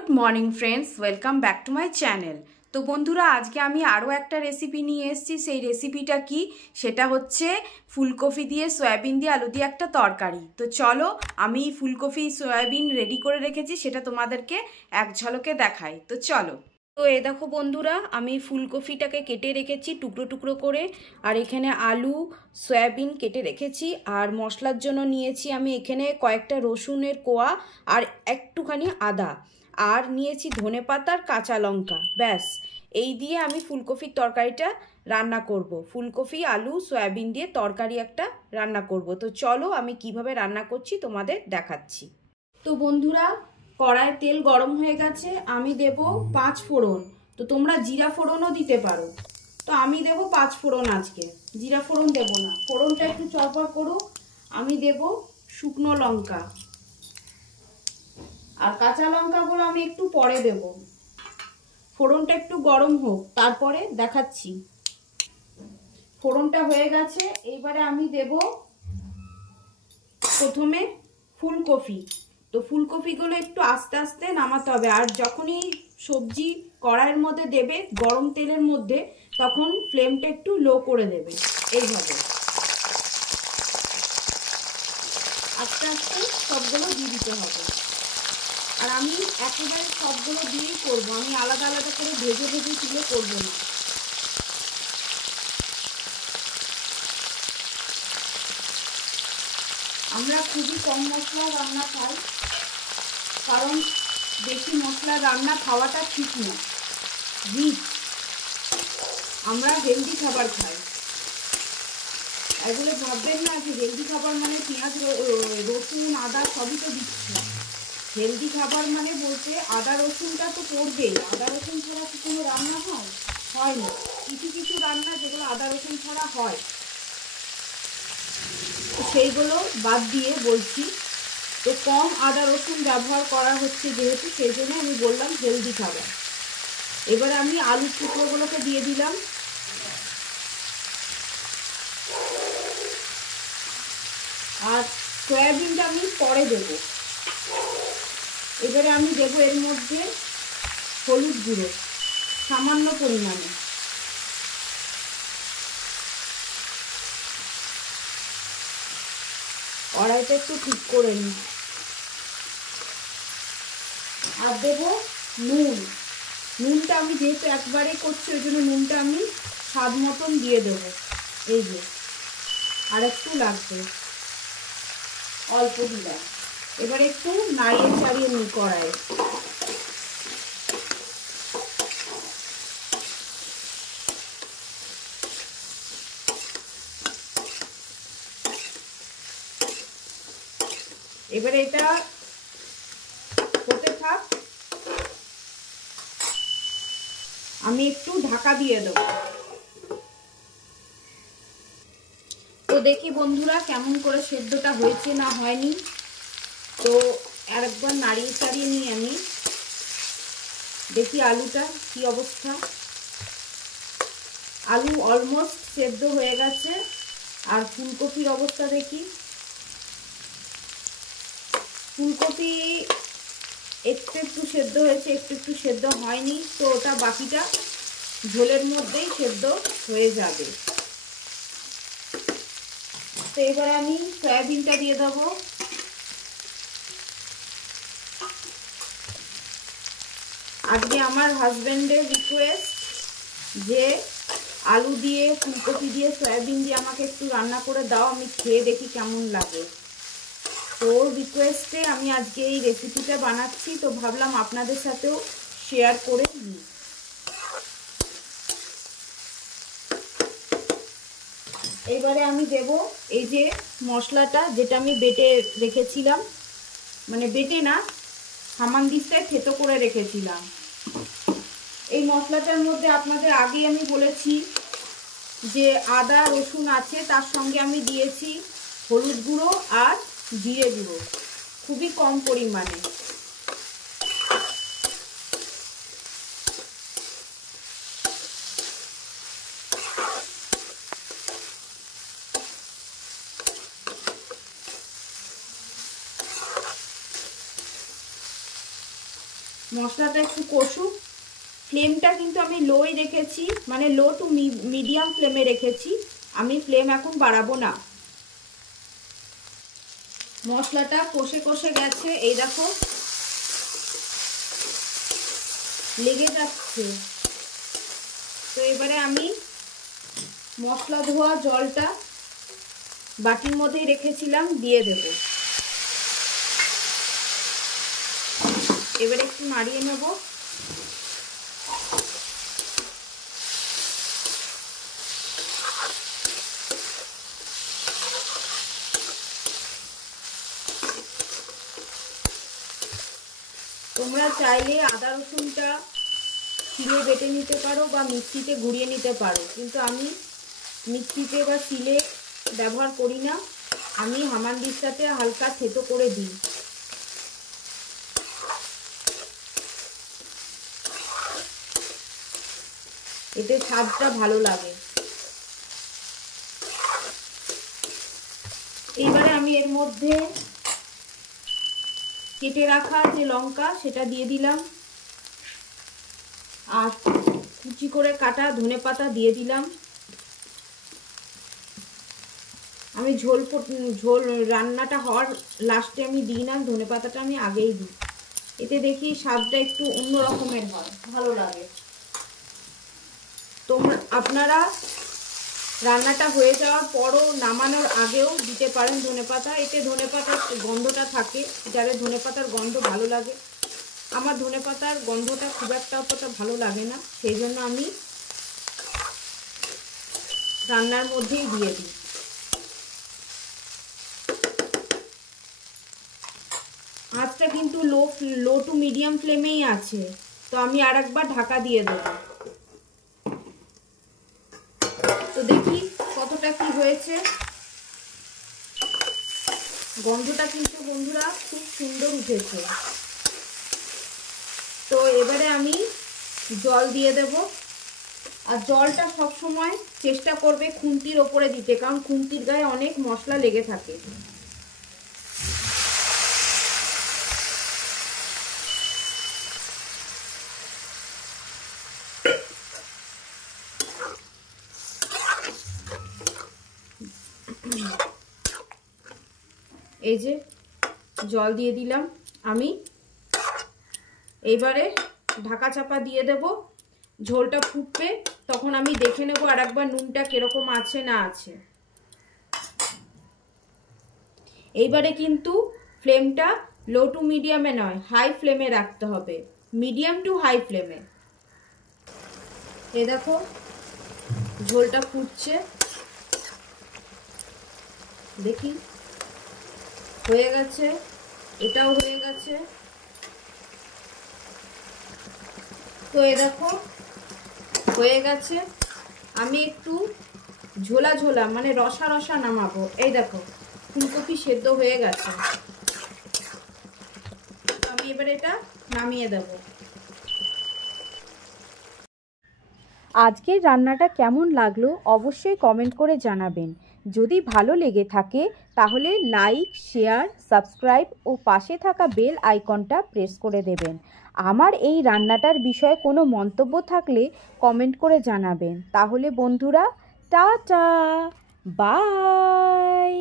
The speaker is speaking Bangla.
Good morning friends, welcome back to my channel. তো বন্ধুরা, আজকে আমি আরও একটা রেসিপি নিয়ে এসেছি। সেই রেসিপিটা কি, সেটা হচ্ছে ফুলকপি দিয়ে সয়াবিন দিয়ে আলু দিয়ে একটা তরকারি। তো চলো, আমি ফুলকপি সয়াবিন রেডি করে রেখেছি, সেটা তোমাদেরকে এক ঝলকে দেখাই। তো চলো। তো এ দেখো বন্ধুরা, আমি ফুলকপিটাকে কেটে রেখেছি টুকরো টুকরো করে, আর এখানে আলু সয়াবিন কেটে রেখেছি। আর মশলার জন্য নিয়েছি আমি এখানে কয়েকটা রসুনের কোয়া আর একটুখানি আদা, আর নিয়েছি ধনেপাতা আর কাঁচা লঙ্কা। ব্যাস, এই দিয়ে আমি ফুলকপির তরকারিটা রান্না করব। ফুলকপি আলু সয়াবিন দিয়ে তরকারি একটা রান্না করব। তো চলো, আমি কিভাবে রান্না করছি তোমাদের দেখাচ্ছি। তো বন্ধুরা, কড়ায় তেল গরম হয়ে গেছে, আমি দেব 5 ফোড়ন। তো তোমরা জিরা ফোড়নও দিতে পারো, তো আমি দেব 5 ফোড়ন। আজকে জিরা ফোড়ন দেব না, ফোড়নটা একটু চড়পড় করুক। আমি দেব শুকনো লঙ্কা, আর কাঁচা লঙ্কাগুলো আমি একটু পরে দেব। ফোড়নটা একটু গরম হোক, তারপরে দেখাচ্ছি। ফোড়নটা হয়ে গেছে, এইবারে আমি দেব প্রথমে ফুলকপি। তো ফুলকপিগুলো একটু আস্তে আস্তে নামাতে হবে, আর যখনই সবজি কড়াইয়ের মধ্যে দেবে গরম তেলের মধ্যে, তখন ফ্লেমটা একটু লো করে দেবে। এইভাবে আস্তে আস্তে সবগুলো দিয়ে দিতে হবে। আর আমি একেবারে সবগুলো দিয়েই করবো, আমি আলাদা আলাদা করে ভেজে ভেজে তুলে করবো না। আমরা খুবই কম মশলা রান্না খাই, কারণ বেশি মশলা রান্না খাওয়াটা ঠিক না। আমরা হেলদি খাবার খাই। এগুলো ভাববেন না যে হেলদি খাবার মানে পেঁয়াজ রসুন আদা সবই তো দিচ্ছি। হেলদি খাবার মানে বলতে আদা রসুনটা তো পড়বেই। আদা রসুন ছাড়া কি কোনো রান্না হয় না। কিছু কিছু রান্না যেগুলো আদা রসুন ছাড়া হয়, সেইগুলো বাদ দিয়ে বলছি। তো কম আদা রসুন ব্যবহার করা হচ্ছে যেহেতু, সেই জন্য আমি বললাম হেলদি খাবার। এবারে আমি আলুর টুকরোগুলোকে দিয়ে দিলাম, আর সয়াবিনটা আমি পরে দেব। এবারে আমি দেব এর মধ্যে হলুদ গুঁড়ো সামান্য পরিমাণে, কড়াইটা একটু ঠিক করে নিই। আর দেব নুন। নুনটা আমি যেহেতু একবারে করছি, ওই জন্য নুনটা আমি স্বাদ মতন দিয়ে দেবো। এই যে আর একটু লাগবে, অল্প দিলাম। এবার একটু নাড়িয়ে চাড়িয়ে নিই কড়াই। এবারে এটা হতে থাক, আমি একটু ঢাকা দিয়ে দেবো। তো দেখি বন্ধুরা কেমন করে সেদ্ধটা হয়েছে না হয়নি। তো আরেকবার নাড়িয়ে চাড়িয়ে নিই আমি, দেখি আলুটা কি অবস্থা। আলু অলমোস্ট সেদ্ধ হয়ে গেছে। আর ফুলকপির অবস্থা দেখি। ফুলকপি একটু একটু সেদ্ধ হয়েছে, একটু একটু সেদ্ধ হয়নি। তো ওটা বাকিটা ঝোলের মধ্যেই সেদ্ধ হয়ে যাবে। তো এবারে আমি সয়াবিনটা দিয়ে দেবো। আজকে আমার হাজব্যান্ডের রিকোয়েস্ট যে আলু দিয়ে ফুলকপি দিয়ে সয়াবিন দিয়ে আমাকে একটু রান্না করে দাও, আমি খেয়ে দেখি কেমন লাগে। তো ওর রিকোয়েস্টে আমি আজকে এই রেসিপিটা বানাচ্ছি। তো ভাবলাম আপনাদের সাথেও শেয়ার করে নিই। এবারে আমি দেব এই যে মশলাটা, যেটা আমি বেটে রেখেছিলাম, মানে বেটে না, হামানদিস্তায় থেতো করে রেখেছিলাম। এই মশলাটার মধ্যে আপনাদের আগে আমি বলেছি যে আদা রসুন আছে, তার সঙ্গে আমি দিয়েছি হলুদ গুঁড়ো আর জিরে গুঁড়ো, খুবই কম পরিমাণে। মশলাটা একটু কষুক। ফ্লেমটা কিন্তু আমি লোই রেখেছি, মানে লো টু মিডিয়াম ফ্লেমে রেখেছি, আমি ফ্লেম এখন বাড়াবো না। মশলাটা কষে কষে গেছে, এই দেখো লেগে যাচ্ছে। তো এবারে আমি মশলা ধোয়া জলটা বাটির মধ্যেই রেখেছিলাম দিয়ে দেব। এবারে একটু নাড়িয়ে নেব। তোমরা চাইলে আদা রসুনটা শিলে বেটে নিতে পারো বা মিক্সিতে ঘুরিয়ে নিতে পারো, কিন্তু আমি মিক্সিতে বা শিলে ব্যবহার করি না, আমি হামানদিস্তাতে হালকা থেতো করে দিই। এতে স্বাদটা ভালো লাগে। এবারে আমি এর মধ্যে কেটে রাখা যে লঙ্কা সেটা দিয়ে দিলাম, আর কুচি করে কাটা ধনেপাতা দিয়ে দিলাম। আমি ঝোল রান্নাটা হওয়ার লাস্টে আমি দিই না, ধনেপাতাটা আমি আগেই দিই, এতে দেখি স্বাদটা একটু অন্য রকমের হয়, ভালো লাগে। আপনারা রান্নাটা হয়ে যাওয়ার পরও নামানোর আগেও দিতে পারেন ধনেপাতা, এতে ধনেপাতার গন্ধটা থাকে, যাদের ধনেপাতার গন্ধ ভালো লাগে। আমার ধনেপাতার গন্ধটা খুব একটা অতটা ভালো লাগে না, সেই জন্য আমি রান্নার মধ্যেই দিয়ে দিই। আঁচটা কিন্তু লো টু মিডিয়াম ফ্লেমেই আছে, তো আমি আর একবার ঢাকা দিয়ে দেব। তো দেখি কতটা কি হয়েছে। গন্ধটা কিন্তু বন্ধুরা খুব সুন্দর উঠেছে। তো এবারে আমি জল দিয়ে দেব, আর জলটা সব সময় চেষ্টা করবে খুন্তির ওপরে দিতে, কারণ খুন্তির গায়ে অনেক মশলা লেগে থাকে। এই যে জল দিয়ে দিলাম আমি, এইবারে ঢাকা চাপা দিয়ে দেব। ঝোলটা ফুটবে, তখন আমি দেখে নেব আর একবার নুনটা কিরকম আছে না আছে। এইবারে কিন্তু ফ্লেমটা লো টু মিডিয়ামে নয়, হাই ফ্লেমে রাখতে হবে, মিডিয়াম টু হাই ফ্লেমে। এই দেখো ঝোলটা ফুটছে, দেখি হয়ে গেছে, এটাও হয়ে গেছে। তো এই দেখো হয়ে গেছে। আমি একটু ঝোলা ঝোলা মানে রসা রসা নামাবো। এই দেখো ফুলকপি সেদ্ধ হয়ে গেছে, আমি এবার এটা নামিয়ে দেব। আজকের রান্নাটা কেমন লাগলো অবশ্যই কমেন্ট করে জানাবেন। যদি ভালো লেগে থাকে তাহলে লাইক, শেয়ার, সাবস্ক্রাইব ও পাশে থাকা বেল আইকনটা প্রেস করে দেবেন। আমার এই রান্নাটার বিষয়ে কোনো মন্তব্য থাকলে কমেন্ট করে জানাবেন। তাহলে বন্ধুরা টাটা, বাই।